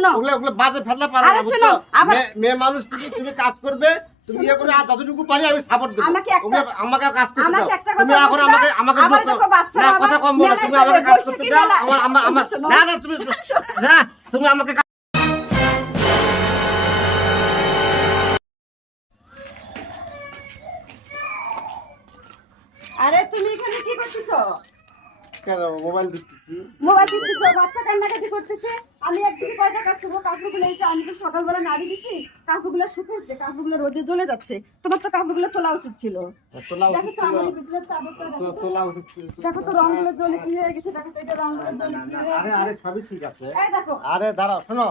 শোনো। ওগুলো ওগুলো বাজে ফেলতে পারো আরে শোনো, মেয়ে- মানুষ তুমি তুমি কাজ করবে তুমি ইয়ে করে আর যতটুকু পারি আমি সাপোর্ট দেবো। আমাকে একটা- আমাকে কাজ করতে দাও। তুমি এখন আমাকে আমাকে না কথা কম বলো তুমি আমাকে কাজ করতে দাও। আমার আমার আমার না না তুমি না তুমি আমাকে আরে তুমি এখানে কি করতেছো? কেন মোবাইল মোবাইল বাচ্চা কান্নাকাটি করতেছে। আমি একদিকে কয়টা কাজ করব কাপড়গুলো যে আমি তো সকালবেলা নাড়ি দিছি কাপড়গুলো শুকাচ্ছে কাপড়গুলো রোদে জ্বলে যাচ্ছে। তোমার তো কাপড়গুলো তোলা উচিত ছিল। দেখো তো। পিছনে তো। তোলা উচিত ছিল। দেখো তো রংগুলো জ্বলে কি হয়ে গেছে দেখো তো এটা রংগুলো জ্বলে না, কি না, হয়ে আরে আরে সবই ঠিক আছে। এই দেখো। আরে দাঁড়াও শোনো।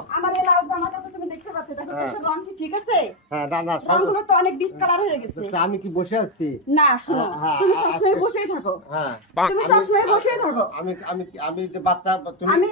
ঠিক আছে? হ্যাঁ না না রংগুলো তো অনেক ডিসকালার হয়ে গেছে। আমি কি বসে আছি? না শোনো তুমি সবসময় বসেই থাকো। হ্যাঁ। তুমি সবসময় বসেই থাকো। আমি আমি আমি যে বাচ্চা তুমি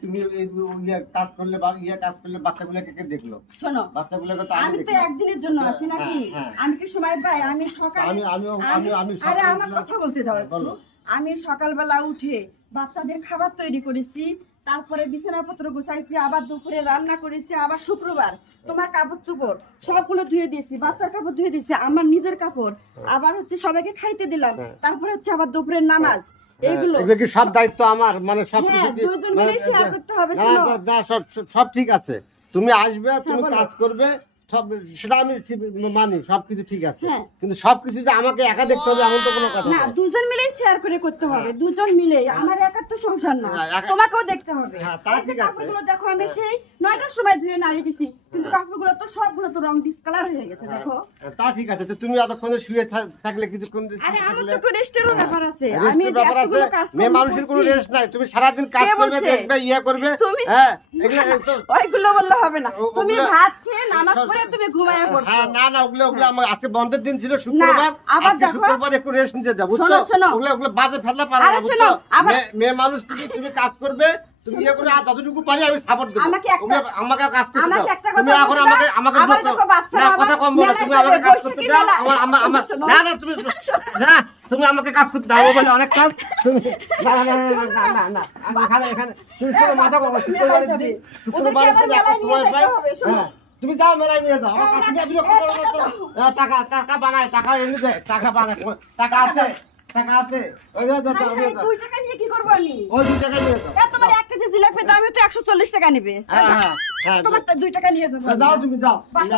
তুমি তুমি কাজ করলে বা ইয়ে কাজ করলে বাচ্চাগুলোকে কে দেখল? শোনো বাচ্চাগুলোকে তো আমি আমি তো একদিনের জন্য আসি নাকি। আমি কি সময় পাই? আমি সকালে আমি আমি আমি আরে আমার কথা বলতে দাও হ্যাঁ, একটু। আমি সকালবেলা উঠে বাচ্চাদের খাবার তৈরি করেছি। তারপরে বিছানাপত্র গুছাইছি আবার দুপুরে রান্না করেছি আবার শুক্রবার। তোমার কাপড় চোপড় সবগুলো ধুয়ে দিয়েছি বাচ্চার কাপড় ধুয়ে দিয়েছি আমার নিজের কাপড় আবার হচ্ছে সবাইকে খাইতে দিলাম। হ্যাঁ। তারপরে হচ্ছে আবার দুপুরের নামাজ হ্যাঁ, এগুলো। কি সব দায়িত্ব আমার? মানে সব হ্যাঁ, কিছু কি- দুজন মিলেই করতে হবে, না, শোনো। না, না, সব সব- সব ঠিক আছে। তুমি আসবে তুমি কাজ করবে সব সেটা আমি মানি সবকিছু ঠিক আছে। হ্যাঁ। কিন্তু সবকিছু যে আমাকে একা দেখতে হবে এমন তো কোনো কথা না দুজন মিলেই শেয়ার করে করতে হবে দুজন মিলে আমার একার তো সংসার না। হ্যাঁ, তোমাকেও দেখতে হবে। হ্যাঁ, তা ঠিক আছে। দেখো আমি সেই নয়টার সময় ধুয়ে নাড়িয়ে দিছি। সবগুলো তো রং ডিসকালার হয়ে গেছে দেখো। হ্যাঁ, তা ঠিক আছে তো তুমি এতক্ষণে শুয়ে থাকলে কিছুক্ষণ আরে আমার তো রেস্টেরও ব্যাপার আছে। আমি এই যে এতগুলো কাজ কর্ম মানুষের কোনো রেস্ট নাই তুমি সারাদিন কাজ করবে দেখবে ইয়ে করবে হ্যাঁ ওইগুলো বললে হবে না। তুমি ভাত খেয়ে নামাজ পড়ে তুমি ঘুমায় পড়ছো। হ্যাঁ না না ওগুলো ওগুলো আমার আজকে বন্ধের দিন ছিল শুক্রবার। আজকে। শুক্রবার একটু রেস্ট নিতে দাও বুঝছ। ওগুলো ওগুলো বাজে ফেলতে পারো না বুঝছ? মেয়ে মানুষ তুমি তুমি কাজ করবে তুমি যতটুকু পারি আমি সাপোর্ট দেবো। আমাকে আমাকে কাজ করতে দাও। তুমি এখন আমাকে আমাকে আবার বলতে- দেখো বাচ্চারা না কথা কম বলো। তুমি আমাকে কাজ করতে দাও। আমার আমার আমার না না তুমি না তুমি আমাকে কাজ করতে দাও। বলে অনেক কাজ তুমি না না না না না না না এখানে এখানে তুমি শুধু মাথা কম মেলায় শুক্রবারের যাবে। দিন ওদেরকে শুক্রবারের আবার দিন একটা মেলায় নিয়ে সময় পাই। হ্যাঁ তুমি যাও মেলায় নিয়ে যাও। আমার কাছে এই, বিরক্ত করো না টাকা তো। হ্যাঁ, টাকা টাকা বানায় টাকা এমনি দেয় টাকা বানায়। টাকা আছে টাকা আছে। ওই যে টাকা নিয়ে কি করব আমি? ওই টাকা নিয়ে যাও। দাম তো একশো চল্লিশ টাকা নিবে। হ্যাঁ হ্যাঁ হ্যাঁ তোমার দুই টাকা নিয়ে যাব। যাও। যাও। তুমি যাও বাচ্চা